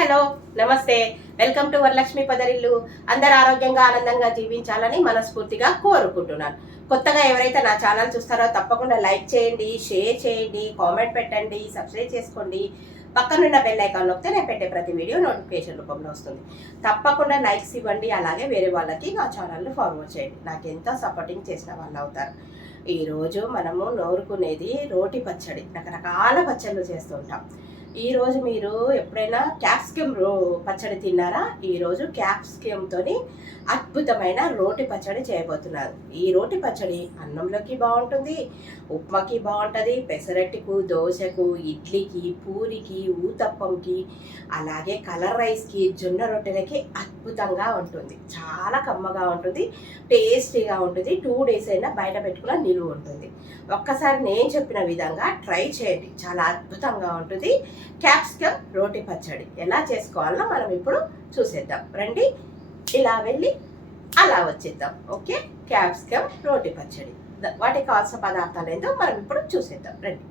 Hello నమస్తే, welcome to Varalakshmi పదరిల్లు. అందరు ఆరోగ్యంగా ఆనందంగా జీవించాలని మనస్ఫూర్తిగా కోరుకుంటున్నాను. కొత్తగా ఎవరైతే నా ఛానల్ చూస్తారో తప్పకుండా లైక్ చేయండి, షేర్ చేయండి, కామెంట్ పెట్టండి, సబ్స్క్రైబ్ చేసుకోండి. పక్కనున్న బెల్ ఐకాన్ నొక్కితే నేను పెట్టే ప్రతి వీడియో నోటిఫికేషన్ రూపంలో వస్తుంది. తప్పకుండా లైక్స్ ఇవ్వండి, అలాగే వేరే వాళ్ళకి నా ఛానల్ని ఫార్వర్డ్ చేయండి. నాకు ఎంతో సపోర్టింగ్ చేసిన వాళ్ళు అవుతారు. ఈరోజు మనము నోరుకునేది రోటి పచ్చడి. రకరకాల పచ్చళ్ళు చేస్తుంటాం. ఈరోజు మీరు ఎప్పుడైనా క్యాప్సికమ్ పచ్చడి తిన్నారా? ఈరోజు క్యాప్సికమ్తోని అద్భుతమైన రోటి పచ్చడి చేయబోతున్నారు. ఈ రోటి పచ్చడి అన్నంలోకి బాగుంటుంది, ఉప్మాకి బాగుంటుంది, పెసరట్టుకు, దోశకు, ఇడ్లీకి, పూరికి, ఊతప్పంకి, అలాగే కలర్ రైస్కి, జొన్న రొట్టెలకి అద్భుతంగా ఉంటుంది. చాలా కమ్మగా ఉంటుంది, టేస్టీగా ఉంటుంది. 2 days అయినా బయట పెట్టుకున్న నిలువ ఉంటుంది. ఒక్కసారి నేను చెప్పిన విధంగా ట్రై చేయండి, చాలా అద్భుతంగా ఉంటుంది. క్యాప్సికమ్ రోటి పచ్చడి ఎలా చేసుకోవాలో మనం ఇప్పుడు చూసేద్దాం రండి. ఇలా వెళ్ళి అలా వచ్చేద్దాం. ఓకే, క్యాప్సికమ్ రోటి పచ్చడి వాటికి కావాల్సిన పదార్థాలు ఏంటో మనం ఇప్పుడు చూసేద్దాం రండి.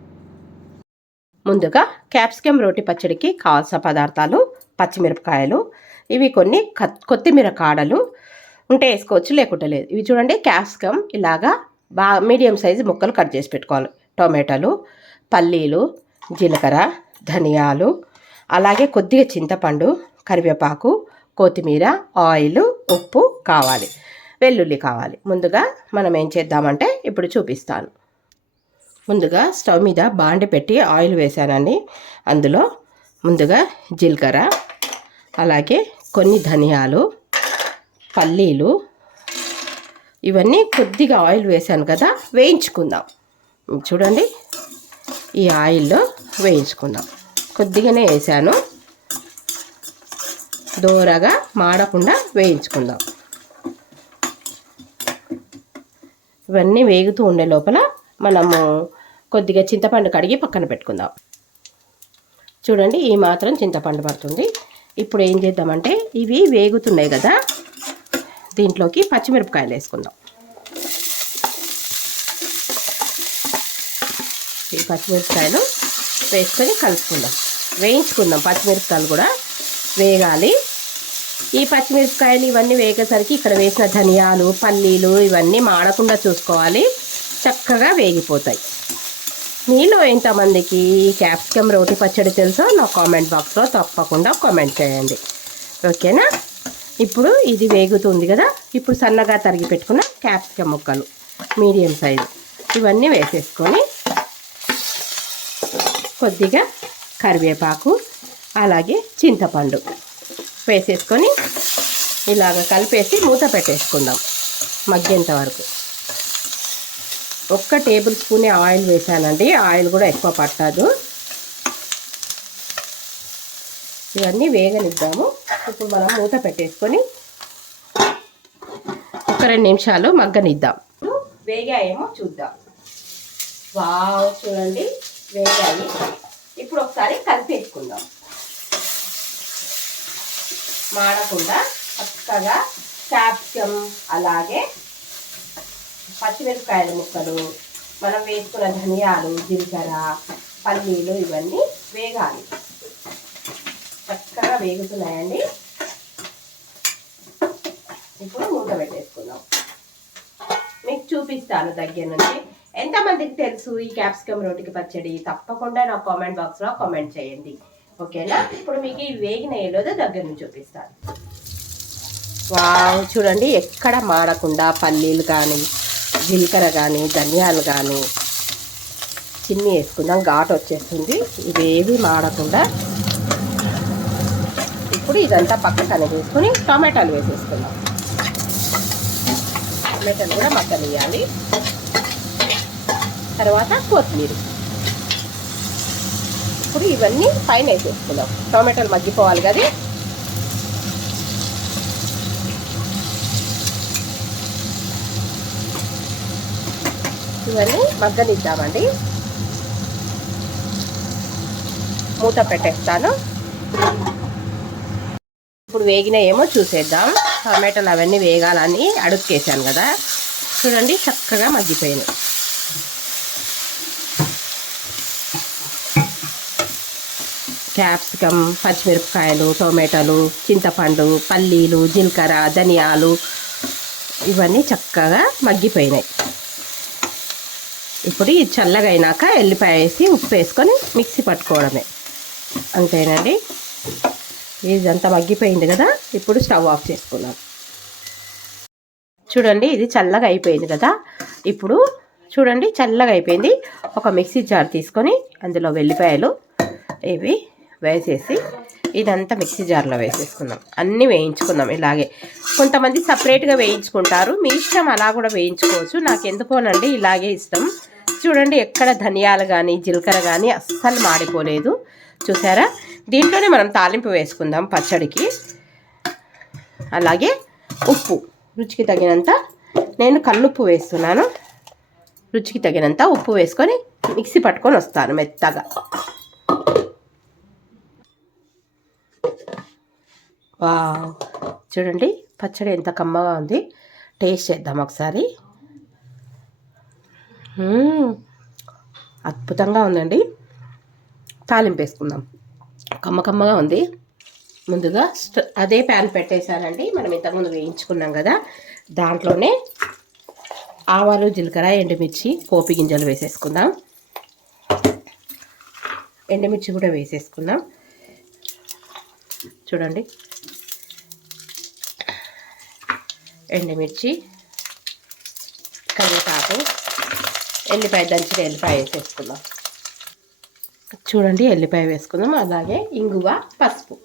ముందుగా క్యాప్సికమ్ రోటి పచ్చడికి కావాల్సిన పదార్థాలు: పచ్చిమిరపకాయలు, ఇవి కొన్ని కొత్తిమీర కాడలు ఉంటే వేసుకోవచ్చు, లేకుంటే లేదు. ఇవి చూడండి, క్యాప్సికమ్ ఇలాగా మీడియం సైజు ముక్కలు కట్ చేసి పెట్టుకోవాలి. టొమాటోలు, పల్లీలు, జీలకర్ర, ధనియాలు, అలాగే కొద్దిగా చింతపండు, కరివేపాకు, కొత్తిమీర, ఆయిల్, ఉప్పు కావాలి, వెల్లుల్లి కావాలి. ముందుగా మనం ఏం చేద్దామంటే ఇప్పుడు చూపిస్తాను. ముందుగా స్టవ్ మీద బాండి పెట్టి ఆయిల్ వేసానండి. అందులో ముందుగా జీలకర్ర, అలాగే కొన్ని ధనియాలు, పల్లీలు, ఇవన్నీ కొద్దిగా ఆయిల్ వేసాను కదా, వేయించుకుందాం. చూడండి, ఈ ఆయిల్లో వేయించుకుందాం. కొద్దిగానే వేసాను, దోరగా మాడకుండా వేయించుకుందాం. ఇవన్నీ వేగుతూ ఉండే లోపల మనము కొద్దిగా చింతపండు కడిగి పక్కన పెట్టుకుందాం. చూడండి, ఈ మాత్రం చింతపండు పడుతుంది. ఇప్పుడు ఏం చేద్దామంటే, ఇవి వేగుతున్నాయి కదా, దీంట్లోకి పచ్చిమిరపకాయలు వేసుకుందాం. ఈ పచ్చిమిరపకాయలు వేసుకొని కలుపుకుందాం, వేయించుకుందాం. పచ్చిమిరపకాయలు కూడా వేగాలి. ఈ పచ్చిమిరపకాయలు ఇవన్నీ వేగేసరికి ఇక్కడ వేసిన ధనియాలు, పల్లీలు ఇవన్నీ మాడకుండా చూసుకోవాలి, చక్కగా వేగిపోతాయి. మీలో ఎంతమందికి క్యాప్సికమ్ రోటి పచ్చడి తెలుసో నా కామెంట్ బాక్స్లో తప్పకుండా కామెంట్ చేయండి. ఓకేనా? ఇప్పుడు ఇది వేగుతుంది కదా, ఇప్పుడు సన్నగా తరిగి పెట్టుకున్న క్యాప్సికమ్ ముక్కలు మీడియం సైజు ఇవన్నీ వేసేసుకొని కొద్దిగా కరివేపాకు, అలాగే చింతపండు వేసేసుకొని ఇలాగ కలిపేసి మూత పెట్టేసుకుందాం మగ్గేంత వరకు. 1 టేబుల్ స్పూన్ ఆయిల్ వేసానండి, ఆయిల్ కూడా ఎక్కువ పట్టదు. ఇవన్నీ వేగనిద్దాము. ఇప్పుడు మనం మూత పెట్టేసుకొని 1-2 నిమిషాలు మగ్గనిద్దాం. వేగాయేమో చూద్దాం. వావ్, చూడండి వేగాయి. ఇప్పుడు ఒకసారి కలిపేసుకుందాం, మాడకుండా చక్కగా. క్యాప్సికమ్ అలాగే పచ్చిమిరపకాయల ముక్కలు, మనం వేసుకున్న ధనియాలు, జీలకర్ర, పల్లీలు ఇవన్నీ వేగాలి. చక్కగా వేగుతున్నాయండి. ఇప్పుడు మూత పెట్టేసుకుందాం. మీకు చూపిస్తాను దగ్గర నుంచి. ఎంతమందికి తెలుసు ఈ క్యాప్సికమ్ రోటికి పచ్చడి? తప్పకుండా నా కామెంట్ బాక్స్లో కామెంట్ చేయండి. ఓకేనా? ఇప్పుడు మీకు ఈ వేగిన ఏలోదో దగ్గర నుంచి చూపిస్తాను. వావ్, చూడండి, ఎక్కడ మాడకుండా పల్లీలు కానీ, జీలకర్ర కానీ, ధనియాలు కానీ చిన్ని వేసుకుందాం, ఘాటు వచ్చేస్తుంది. ఇవేవి మాడకుండా. ఇప్పుడు ఇదంతా పక్కన వేసుకొని టమాటాలు వేసేసుకుందాం. టమాటాలు కూడా మగ్గనియాలి. తర్వాత కొత్తిమీర. ఇప్పుడు ఇవన్నీ పైన వేసేసుకుందాం. టమాటాలు మగ్గిపోవాలి కదా. ఇవన్నీ మగ్గనిద్దామండి. మూత పెట్టేస్తాను. ఇప్పుడు వేగినాయేమో చూసేద్దాం. టమాటాలు అవన్నీ వేగాలని అడుక్కేసాను కదా, చూడండి చక్కగా మగ్గిపోయినాయి. క్యాప్సికమ్, పచ్చిమిరపకాయలు, టొమాటోలు, చింతపండు, పల్లీలు, జీలకర్ర, ధనియాలు ఇవన్నీ చక్కగా మగ్గిపోయినాయి. ఇప్పుడు ఇది చల్లగా అయినాక ఎల్లిపాయ వేసి ఉప్పు వేసుకొని మిక్సీ పట్టుకోవడమే, అంతేనండి. ఇదంతా మగ్గిపోయింది కదా, ఇప్పుడు స్టవ్ ఆఫ్ చేసుకున్నాం. చూడండి ఇది చల్లగా అయిపోయింది కదా, ఇప్పుడు చూడండి చల్లగా అయిపోయింది. ఒక మిక్సీ జార్ తీసుకొని అందులో వెల్లిపాయలు ఇవి వేసేసి ఇదంతా మిక్సీ జార్లో వేసేసుకుందాం. అన్నీ వేయించుకుందాం ఇలాగే. కొంతమంది సపరేట్గా వేయించుకుంటారు, మీ ఇష్టం, అలా కూడా వేయించుకోవచ్చు. నాకు ఎందుకోనండి ఇలాగే ఇష్టం. చూడండి ఎక్కడ ధనియాలు కానీ జీలకర్ర కానీ అస్సలు మాడిపోలేదు, చూసారా. దీంట్లోనే మనం తాలింపు వేసుకుందాం పచ్చడికి. అలాగే ఉప్పు రుచికి తగినంత, నేను కల్లుప్పు వేస్తున్నాను. రుచికి తగినంత ఉప్పు వేసుకొని మిక్సీ పట్టుకొని వస్తాను మెత్తగా. వావ్, చూడండి పచ్చడి ఎంత కమ్మగా ఉంది. టేస్ట్ చేద్దాం ఒకసారి. అద్భుతంగా ఉందండి. తాలింపు వేసుకుందాం. కమ్మగా ఉంది. ముందుగా అదే ప్యాన్ పెట్టేశానండి, మనం ఇంతకుముందు వేయించుకున్నాం కదా, దాంట్లోనే ఆవాలు, జీలకర్ర, ఎండుమిర్చి, పోపు గింజలు వేసేసుకుందాం. ఎండుమిర్చి కూడా వేసేసుకుందాం. చూడండి ఎండుమిర్చి, కరివేపాకు, ఎల్లిపాయ, దంచిన ఎల్లిపాయ వేసేసుకుందాం. చూడండి ఎల్లిపాయ వేసుకుందాం. అలాగే ఇంగువ, పసుపు,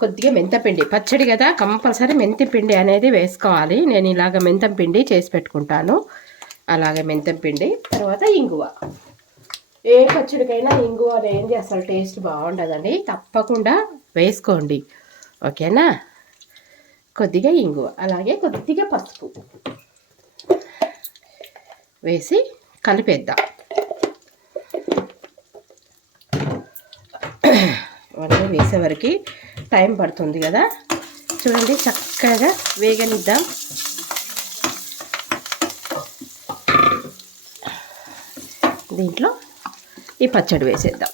కొద్దిగా మెంతపిండి. పచ్చడి కదా, కంపల్సరీ మెంతిపిండి అనేది వేసుకోవాలి. నేను ఇలాగ మెంతం పిండి చేసి పెట్టుకుంటాను. అలాగే మెంతం పిండి, తర్వాత ఇంగువ. ఏ పచ్చడికైనా ఇంగువ అనేది అసలు టేస్ట్ బాగుండదండి, తప్పకుండా వేసుకోండి, ఓకేనా. కొద్దిగా ఇంగువ, అలాగే కొద్దిగా పసుపు వేసి కలిపేద్దాం. ఇవన్నీ వేసేవరకు టైం పడుతుంది కదా. చూడండి చక్కగా వేగనిద్దాం. దీంట్లో ఈ పచ్చడి వేసేద్దాం.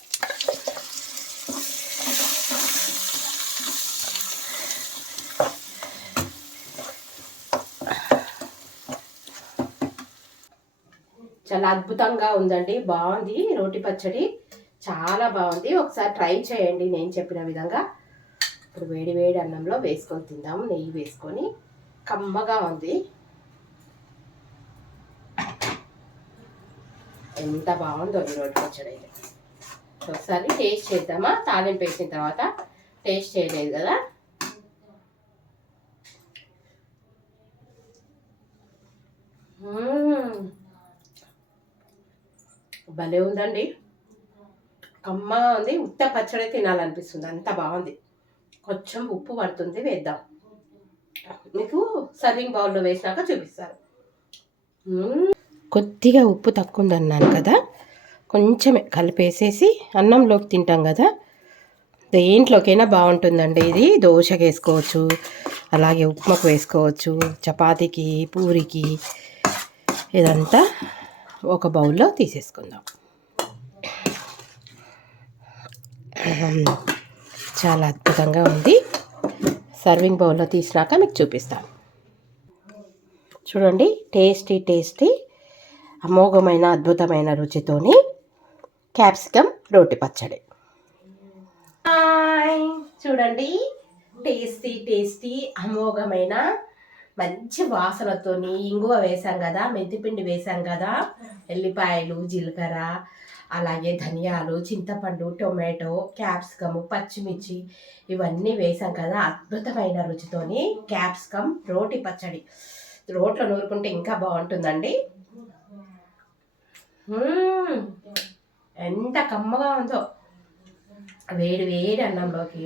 చాలా అద్భుతంగా ఉందండి, బాగుంది. రోటి పచ్చడి చాలా బాగుంది, ఒకసారి ట్రై చేయండి నేను చెప్పిన విధంగా. ఇప్పుడు వేడి వేడి అన్నంలో వేసుకొని తిందాం, నెయ్యి వేసుకొని. కమ్మగా ఉంది, ఎంత బాగుందో ఈ రోటి పచ్చడి అయితే. ఒకసారి టేస్ట్ చేద్దామా, తాలింపు వేసిన తర్వాత. టేస్ట్ చేయలేదు కదా. భలే ఉందండి, కమ్మగా ఉంది. ఉత్త పచ్చడి తినాలనిపిస్తుంది, అంత బాగుంది. కొంచెం ఉప్పు పడుతుంది, వేద్దాం. మీకు సర్వింగ్ బౌల్లో వేసినాక చూపిస్తాను. కొద్దిగా ఉప్పు తక్కువ ఉందన్నాను కదా, కొంచెమే కలిపేసేసి అన్నంలోకి తింటాం కదా, దేంట్లోకైనా బాగుంటుందండి ఇది. దోశకి వేసుకోవచ్చు, అలాగే ఉప్మాకు వేసుకోవచ్చు, చపాతీకి, పూరికి. ఇదంతా ఒక బౌల్లో తీసేసుకుందాం. చాలా అద్భుతంగా ఉంది. సర్వింగ్ బౌల్లో తీసినాక మీకు చూపిస్తాను. చూడండి టేస్టీ అమోఘమైన అద్భుతమైన రుచితోని క్యాప్సికమ్ రోటి పచ్చడి. చూడండి టేస్టీ అమోఘమైన మంచి వాసనతోని, ఇంగువ వేసాం కదా, మెంతిపిండి వేసాం కదా, ఎల్లిపాయలు, జీలకర్ర, అలాగే ధనియాలు, చింతపండు, టొమాటో, క్యాప్సికమ్, పచ్చిమిర్చి ఇవన్నీ వేసాం కదా, అద్భుతమైన రుచితోని క్యాప్సికమ్ రోటి పచ్చడి. రోట్లో నూరుకుంటే ఇంకా బాగుంటుందండి. ఎంత కమ్మగా ఉందో. వేడి వేడి అన్నంలోకి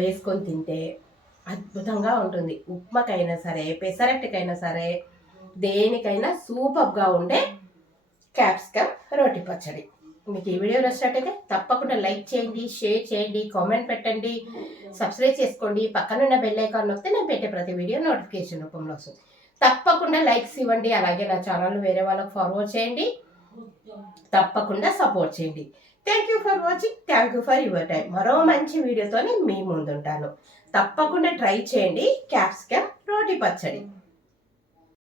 వేసుకొని తింటే అద్భుతంగా ఉంటుంది. ఉప్మాకైనా సరే, పెసరట్టుకైనా సరే, దేనికైనా సూపర్గా ఉండే క్యాప్సికమ్ రోటి పచ్చడి. మీకు ఈ వీడియో నచ్చినట్టయితే తప్పకుండా లైక్ చేయండి, షేర్ చేయండి, కామెంట్ పెట్టండి, సబ్స్క్రైబ్ చేసుకోండి. పక్కనున్న బెల్ ఐకాన్ నొక్కితే నేను పెట్టే ప్రతి వీడియో నోటిఫికేషన్ రూపంలో వస్తుంది. తప్పకుండా లైక్స్ ఇవ్వండి, అలాగే నా ఛానల్ వేరే వాళ్ళకి ఫార్వర్డ్ చేయండి, తప్పకుండా సపోర్ట్ చేయండి. Thank you for watching. Thank you for your time. మరో మంచి వీడియోతోనే మీ ముందుంటాను. తప్పకుండా ట్రై చేయండి క్యాప్సికమ్ రోటి పచ్చడి.